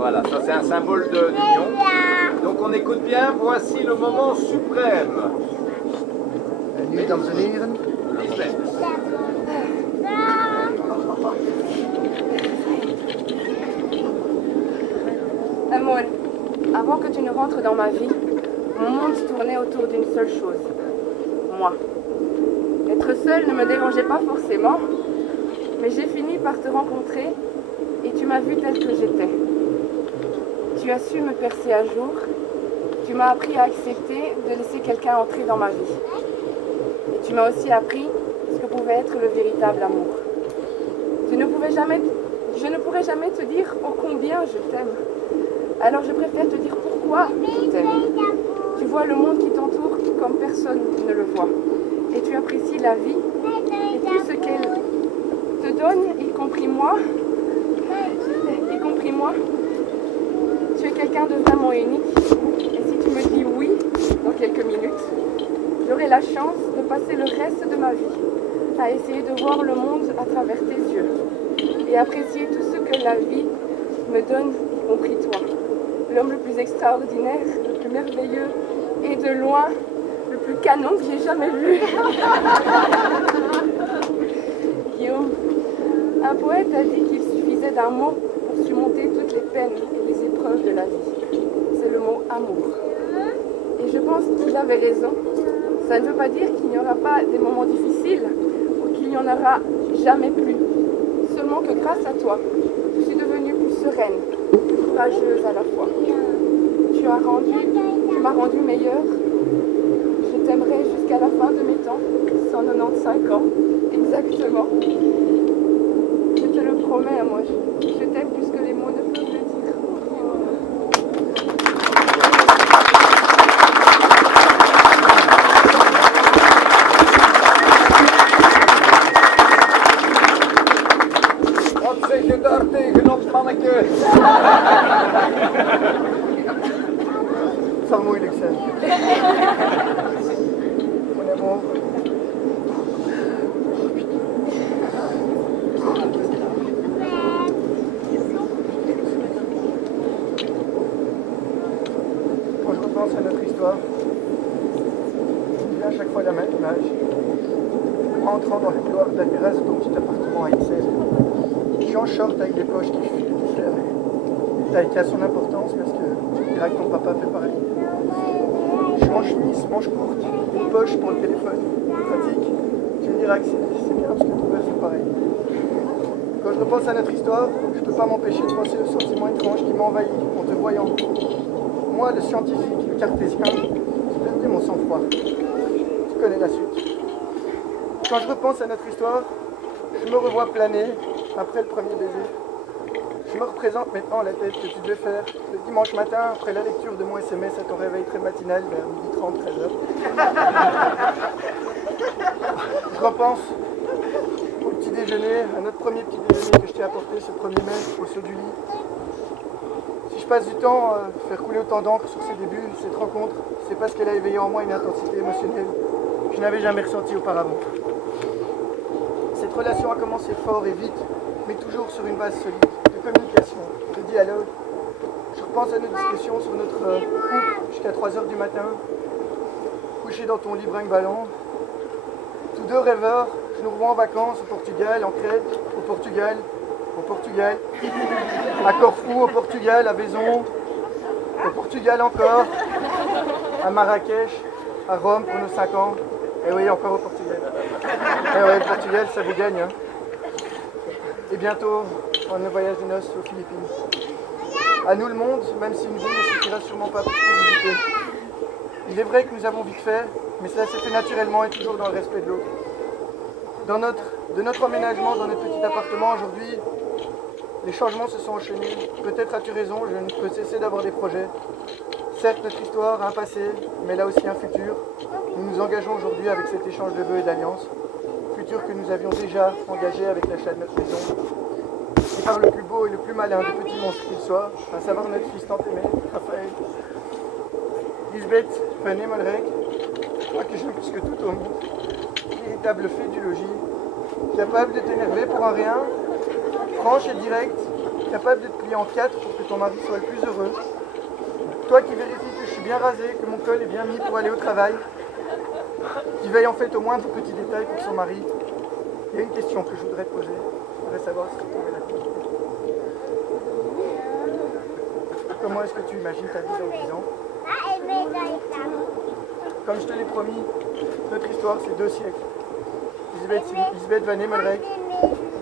Voilà, ça c'est un symbole d'union. Donc on écoute bien, voici le moment suprême. En nu, dames en heren. Lisbeth. Amon, avant que tu ne rentres dans ma vie, mon monde tournait autour d'une seule chose, moi. Être seule ne me dérangeait pas forcément, mais j'ai fini par te rencontrer et tu m'as vue telle que j'étais. Tu as su me percer à jour, tu m'as appris à accepter de laisser quelqu'un entrer dans ma vie. Et tu m'as aussi appris ce que pouvait être le véritable amour. Je ne pourrais jamais te dire ô combien je t'aime. Alors je préfère te dire pourquoi je t'aime. Tu vois le monde qui t'entoure comme personne ne le voit. Et tu apprécies la vie et tout ce qu'elle te donne, y compris moi. Tu es quelqu'un de vraiment unique. Et si tu me dis oui dans quelques minutes, j'aurai la chance de passer le reste de ma vie à essayer de voir le monde à travers tes yeux et apprécier tout ce que la vie me donne, y compris toi. L'homme le plus extraordinaire, le plus merveilleux et de loin le plus canon que j'ai jamais vu. Guillaume, un poète a dit qu'il suffisait d'un mot pour surmonter toutes les peines et les épreuves de la vie. C'est le mot amour. Et je pense qu'il avait raison. Ça ne veut pas dire qu'il n'y aura pas des moments difficiles ou qu'il n'y en aura jamais plus. Seulement que grâce à toi, je suis devenue plus sereine, courageuse à la fois. Tu m'as rendu meilleure. Je t'aimerai jusqu'à la fin de mes temps, 195 ans, exactement. Je te le promets, moi, je t'aime plus que les mots ne peuvent le dire. Wat zeg je daar tegenop, manneke? Het zal moeilijk zijn. Mon amour. Quand je repense à notre histoire, il me vient à chaque fois la même image. Entrant dans les couloirs de la terrasse de ton petit appartement à Ixelles. Je suis en short avec des poches qui ferment. Taille qui a son importance parce que tu diras que ton papa fait pareil. Je suis en chemise, manche courte, une poche pour le téléphone, pratique. Tu me diras que c'est bien parce que ton père fait pareil. Quand je repense à notre histoire, je ne peux pas m'empêcher de penser au sentiment étrange qui m'envahit en te voyant. Moi, le scientifique, le cartésien, j'ai perdu mon sang-froid. Tu connais la suite. Quand je repense à notre histoire, je me revois planer après le premier baiser. Je me représente maintenant la tête que tu devais faire le dimanche matin après la lecture de mon SMS à ton réveil très matinal vers 12h30, 13h. Je repense au petit déjeuner, à notre premier petit déjeuner que je t'ai apporté ce 1er mai au saut du lit. Si je passe du temps à faire couler autant d'encre sur ces débuts, cette rencontre, c'est parce qu'elle a éveillé en moi une intensité émotionnelle que je n'avais jamais ressentie auparavant. Cette relation a commencé fort et vite, mais toujours sur une base solide, de communication, de dialogue. Je repense à nos discussions sur notre couple jusqu'à 3h du matin, couché dans ton lit brinque-ballant. Tous deux rêveurs, je nous revois en vacances au Portugal, en Crète, au Portugal, à Corfou, au Portugal, à Vaison, au Portugal encore, à Marrakech, à Rome pour nos 5 ans, et oui, encore au Portugal. Et ouais, le Portugal, ça vous gagne, hein. Et bientôt, on a voyage de noces aux Philippines. À nous le monde, même si une vie ne suffira sûrement pas pour visiter. Il est vrai que nous avons vite fait, mais cela s'est fait naturellement et toujours dans le respect de l'autre. De notre emménagement dans notre petit appartement aujourd'hui, les changements se sont enchaînés. Peut-être as-tu raison, je ne peux cesser d'avoir des projets. Certes, notre histoire a un passé, mais là aussi un futur. Nous nous engageons aujourd'hui avec cet échange de vœux et d'alliances. Futur que nous avions déjà engagé avec l'achat de notre maison. Et par le plus beau et le plus malin des petits monstres qu'il soit, à savoir notre fils tant aimé, Raphaël. Lisbeth, Fanny Molrec, toi que j'aime plus que tout au monde. Véritable fée du logis, capable de t'énerver pour un rien, franche et directe, capable de te plier en 4 pour que ton mari soit le plus heureux. Toi qui vérifies que je suis bien rasé, que mon col est bien mis pour aller au travail, qui veille en fait au moindre petit détail pour son mari. Il y a une question que je voudrais te poser. Je voudrais savoir si tu pouvais la poser. Comment est-ce que tu imagines ta vie dans 10 ans? Comme je te l'ai promis, notre histoire c'est 2 siècles. Lisbeth Van Emmelrijk,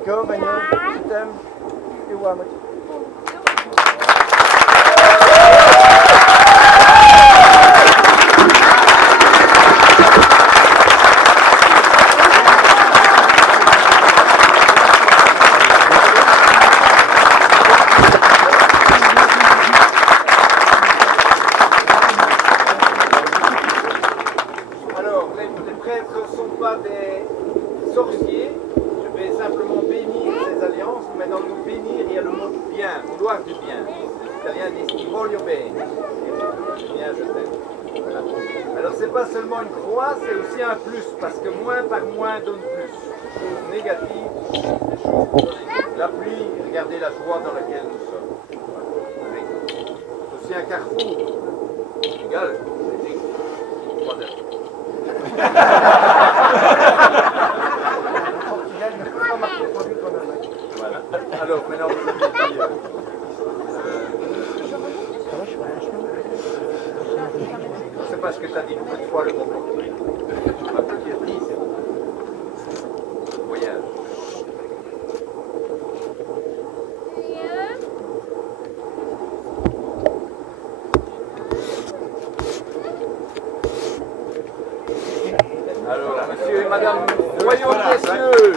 Go Manuel, je t'aime, et Wamat. Alors, les prêtres ne sont pas des sorciers. Je vais simplement bénir ces alliances, mais dans le mot bénir, il y a le mot bien, vouloir du bien. Les Italiens disent ti voglio bene. Bien, je t'aime. Voilà. Alors, c'est pas seulement une croix, c'est aussi un plus, parce que moins par moins donne plus. Chose négative, des choses. La pluie, regardez la joie dans laquelle nous sommes. Voilà. C'est aussi un carrefour. Égal, c'est dit. 3 heures. Le Portugal ne peut pas marquer trop vite en Allemagne. Voilà. Alors, maintenant, vous avez dit, c'est parce que tu as dit beaucoup de fois le mot portugais. Un petit dit, c'est voyage. Alors, monsieur et madame, royaume des cieux.